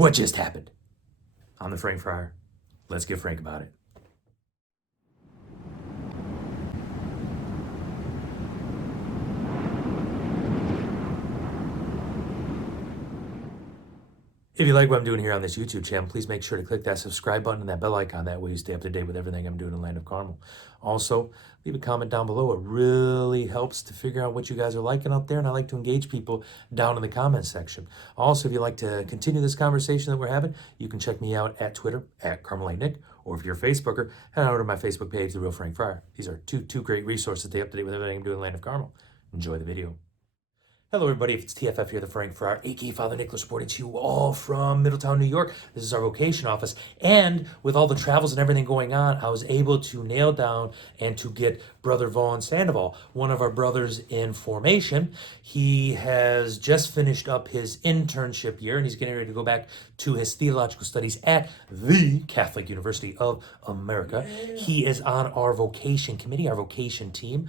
What just happened? I'm the Frank Friar. Let's get frank about it. If you like what I'm doing here on this YouTube channel, please make sure to click that subscribe button and that bell icon. That way you stay up to date with everything I'm doing in the land of Carmel. Also, leave a comment down below. It really helps to figure out what you guys are liking out there, and I like to engage people down in the comments section. Also, if you'd like to continue this conversation that we're having, you can check me out at Twitter, at Carmelite Nick, or if you're a Facebooker, head over to my Facebook page, The Real Frank Friar. These are two great resources to stay up to date with everything I'm doing in the land of Carmel. Enjoy the video. Hello everybody, if it's TFF here, the Frank Friar, aka Father Nicholas, reporting to you all from Middletown, New York. This is our vocation office, and with all the travels and everything going on, I was able to nail down and to get Brother Vaughn Sandoval, one of our brothers in formation. He has just finished up his internship year, and he's getting ready to go back to his theological studies at the Catholic University of America. He is on our vocation committee, our vocation team.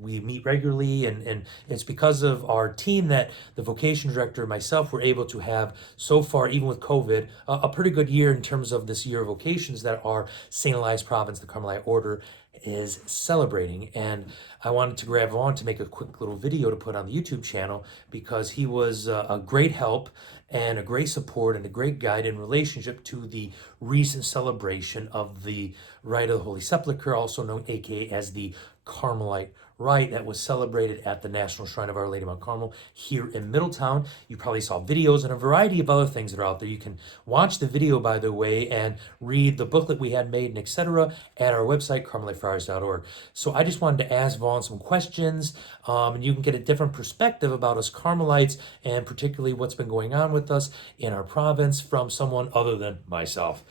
We meet regularly, and it's because of our team that the vocation director and myself were able to have so far, even with COVID, a pretty good year in terms of this year of vocations that our St. Elias Province, the Carmelite Order, is celebrating. And I wanted to grab Vaughn to make a quick little video to put on the YouTube channel because he was a great help and a great support and a great guide in relationship to the recent celebration of the Rite of the Holy Sepulchre, also known aka as the Carmelite Rite, that was celebrated at the National Shrine of Our Lady of Mount Carmel here in Middletown. You probably saw videos and a variety of other things that are out there. You can watch the video, by the way, and read the booklet we had made and etc. at our website, carmelitefriars.org. So I just wanted to ask Vaughn some questions, and you can get a different perspective about us Carmelites and particularly what's been going on with us in our province from someone other than myself.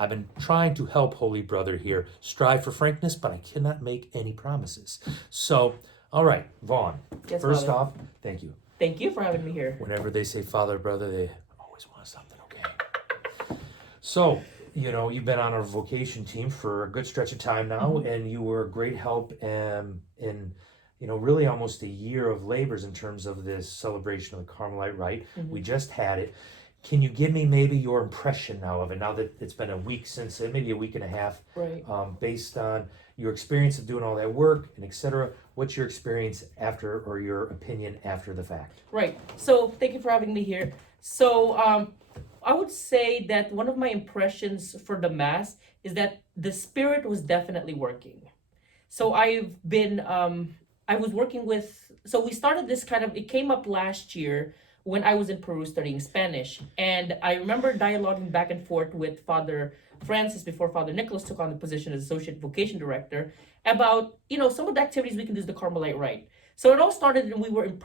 I've been trying to help Holy Brother here strive for frankness, but I cannot make any promises. So, all right, Vaughn. Yes, first Father. off, thank you. Thank you for having me here. Whenever they say Father, Brother, they always want something, okay? So, you've been on our vocation team for a good stretch of time now, and you were a great help in really almost a year of labors in terms of this celebration of the Carmelite Rite. We just had it. Can you give me maybe your impression now of it, now that it's been a week since it, maybe a week and a half, Right. Based on your experience of doing all that work and etc. What's your experience after, or your opinion after the fact? Right. So thank you for having me here. So I would say that one of my impressions for the Mass is that the Spirit was definitely working. So I was working with, so we started this it came up last year when I was in Peru studying Spanish. And I remember dialoguing back and forth with Father Francis before Father Nicholas took on the position as Associate Vocation Director about, some of the activities we can do as the Carmelite Rite. So it all started when we were in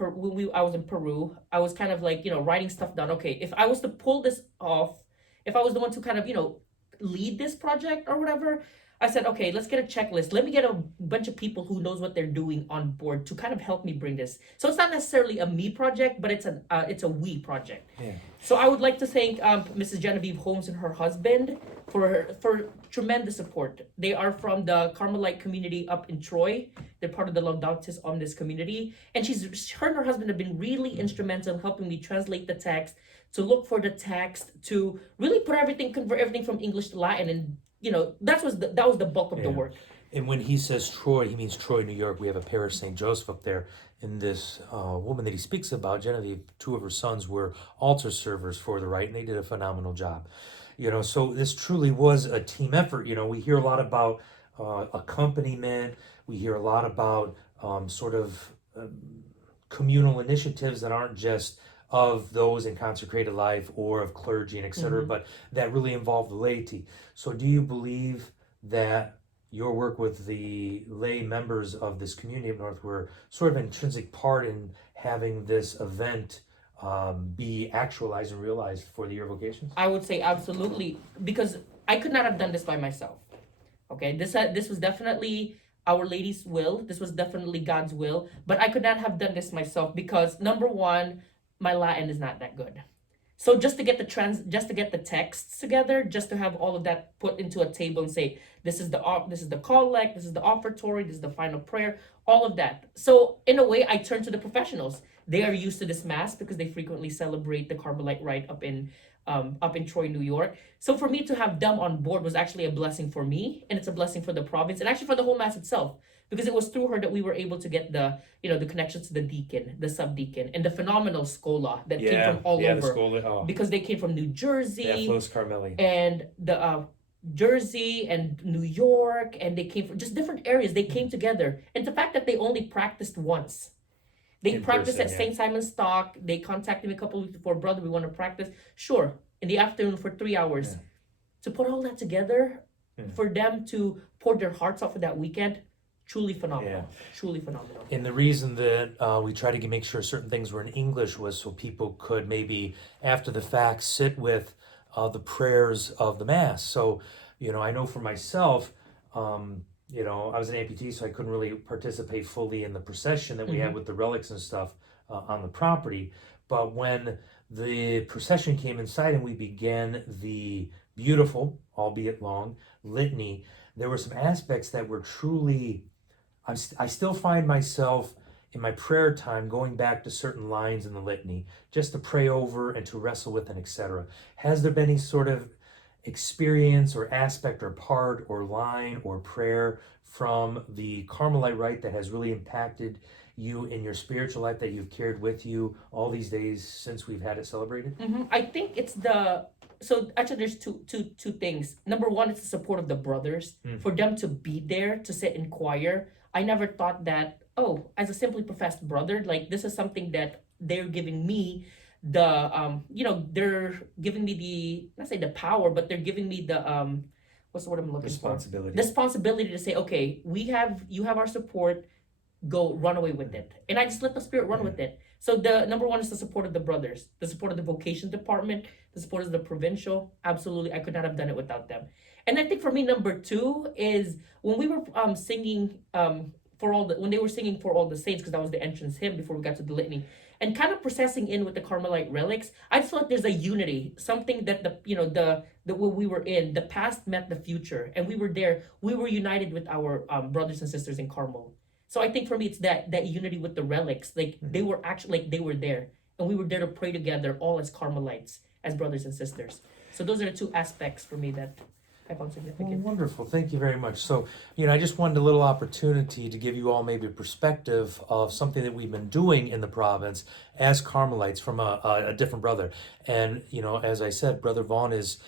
I was in Peru. I was kind of writing stuff down. Okay, if I was to pull this off, if I was the one to lead this project or whatever, I said, okay, let's get a checklist. Let me get a bunch of people who knows what they're doing on board to kind of help me bring this. So it's not necessarily a me project, but it's a we project. Yeah. So I would like to thank Mrs. Genevieve Holmes and her husband for tremendous support. They are from the Carmelite community up in Troy. They're part of the Laudatis Omnis community, and her and her husband have been really instrumental in helping me translate the text, to look for the text, to really convert everything from English to Latin, and that was the bulk of the work. And when he says Troy, he means Troy, New York. We have a parish, St. Joseph, up there. And this woman that he speaks about, Genevieve, two of her sons were altar servers for the rite, and they did a phenomenal job. So this truly was a team effort. We hear a lot about accompaniment. We hear a lot about communal initiatives that aren't just of those in consecrated life or of clergy and etc., but that really involve the laity. So do you believe that your work with the lay members of this community up north were sort of an intrinsic part in having this event be actualized and realized for the year vocations? I would say absolutely, because I could not have done this by myself. Okay, this was definitely Our Lady's will. This was definitely God's will, but I could not have done this myself because, number one, my Latin is not that good. So just to get the texts together, just to have all of that put into a table and say, this is the collect, this is the offertory, this is the final prayer, all of that. So in a way, I turned to the professionals. They are used to this mass because they frequently celebrate the Carmelite Rite up in Troy, New York. So for me to have them on board was actually a blessing for me, and it's a blessing for the province, and actually for the whole mass itself, because it was through her that we were able to get the connections to the deacon, the subdeacon, and the phenomenal schola that came Yeah, from all yeah, the over, school. Oh, because they came from New yeah, Jersey Flos Carmeli. and the Jersey and New York, and they came from just different areas. They came together, and the fact that they only practiced once. They In practiced person, at yeah. St. Simon's Stock. They contacted me a couple weeks before, brother, we want to practice. Sure, in the afternoon for 3 hours. Yeah. To put all that together, Yeah. for them to pour their hearts out for that weekend, truly phenomenal. Yeah. Truly phenomenal. And the reason that we try to make sure certain things were in English was so people could maybe, after the fact, sit with the prayers of the Mass. So, I know for myself, I was an amputee, so I couldn't really participate fully in the procession that we had with the relics and stuff on the property. But when the procession came inside and we began the beautiful, albeit long, litany, there were some aspects that were truly. I still find myself in my prayer time going back to certain lines in the litany just to pray over and to wrestle with and etc. Has there been any sort of experience or aspect or part or line or prayer from the Carmelite Rite that has really impacted you in your spiritual life that you've carried with you all these days since we've had it celebrated? I think it's so actually there's two things. Number one, it's the support of the brothers, for them to be there to sit in choir. I never thought that, as a simply professed brother, like this is something that they're giving me they're giving me not say the power, but they're giving me the what's the word I'm looking Responsibility. for? The responsibility to say, okay, you have our support, go run away with it. And I just let the Spirit run with it. So the number one is the support of the brothers, the support of the vocation department, the support of the provincial. Absolutely, I could not have done it without them. And I think for me, number two is when we were singing when they were singing for all the saints, because that was the entrance hymn before we got to the litany, and kind of processing in with the Carmelite relics. I just feel like there's a unity, something that the what we were in, the past met the future, and we were there. We were united with our brothers and sisters in Carmel. So I think for me, it's that unity with the relics. Like they were actually, like they were there, and we were there to pray together, all as Carmelites, as brothers and sisters. So those are the two aspects for me that I found significant. Oh, wonderful. Thank you very much. So, I just wanted a little opportunity to give you all maybe a perspective of something that we've been doing in the province as Carmelites from a different brother. And, as I said, Brother Vaughn is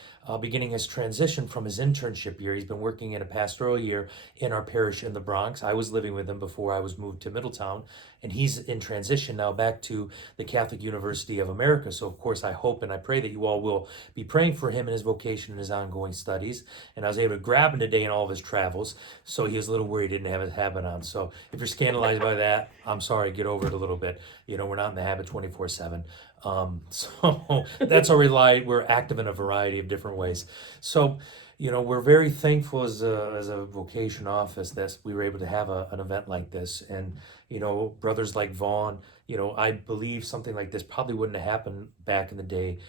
beginning his transition from his internship year. He's been working in a pastoral year in our parish in the Bronx. I was living with him before I was moved to Middletown, and he's in transition now back to the Catholic University of America. So, of course, I hope and I pray that you all will be praying for him in his vocation and his ongoing studies. And I was able to grab him today in all of his travels, so he was a little worried he didn't have his habit on. So if you're scandalized by that, I'm sorry, get over it a little bit. We're not in the habit 24/7. So that's our relight. We're active in a variety of different ways. So, we're very thankful as a vocation office that we were able to have an event like this. And, brothers like Vaughn, I believe something like this probably wouldn't have happened back in the day,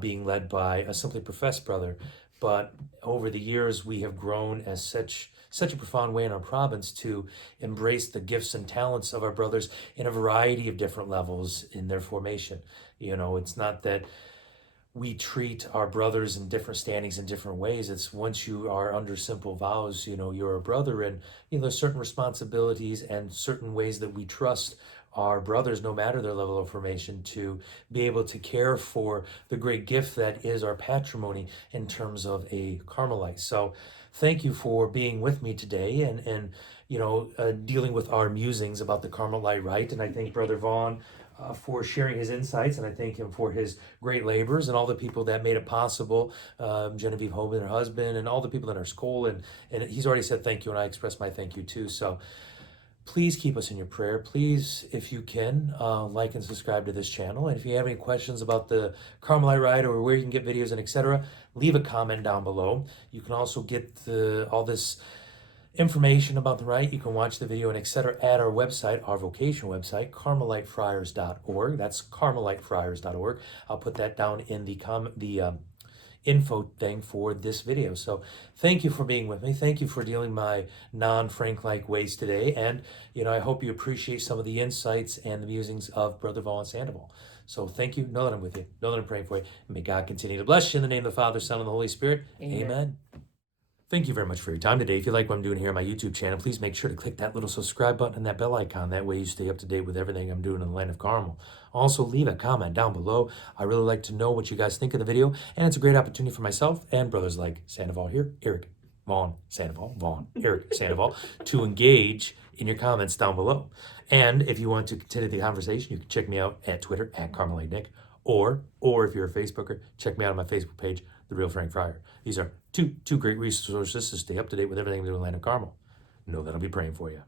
being led by a simply professed brother. But over the years, we have grown as such a profound way in our province to embrace the gifts and talents of our brothers in a variety of different levels in their formation. It's not that we treat our brothers in different standings in different ways. It's once you are under simple vows, you're a brother, and there's certain responsibilities and certain ways that we trust our brothers, no matter their level of formation, to be able to care for the great gift that is our patrimony in terms of a Carmelite. So thank you for being with me today and dealing with our musings about the Carmelite Rite. And I thank Brother Vaughn for sharing his insights, and I thank him for his great labors and all the people that made it possible, Genevieve Hoban, her husband, and all the people in our school. And he's already said thank you, and I express my thank you too. So please keep us in your prayer. Please, if you can, like and subscribe to this channel. And if you have any questions about the Carmelite Rite or where you can get videos and etc., leave a comment down below. You can also get all this information about the rite. You can watch the video and etc. at our website, our vocation website, carmelitefriars.org. That's carmelitefriars.org. I'll put that down in the info thing for this video. So thank you for being with me. Thank you for dealing my non-Frank-like ways today. And, I hope you appreciate some of the insights and the musings of Brother Vaughn Sandoval. So thank you. Know that I'm with you. Know that I'm praying for you. And may God continue to bless you in the name of the Father, Son, and the Holy Spirit. Amen. Thank you very much for your time today. If you like what I'm doing here on my YouTube channel, please make sure to click that little subscribe button and that bell icon. That way you stay up to date with everything I'm doing in the land of Carmel. Also, leave a comment down below. I really like to know what you guys think of the video, and it's a great opportunity for myself and brothers like Sandoval here, Eric, Vaughn, Sandoval, Eric, Sandoval, to engage in your comments down below. And if you want to continue the conversation, you can check me out at Twitter at Carmelite Nick, or if you're a Facebooker, check me out on my Facebook page, The Real Frank Friar. These are two great resources to stay up to date with everything we do in the land of Carmel. Know that I'll be praying for you.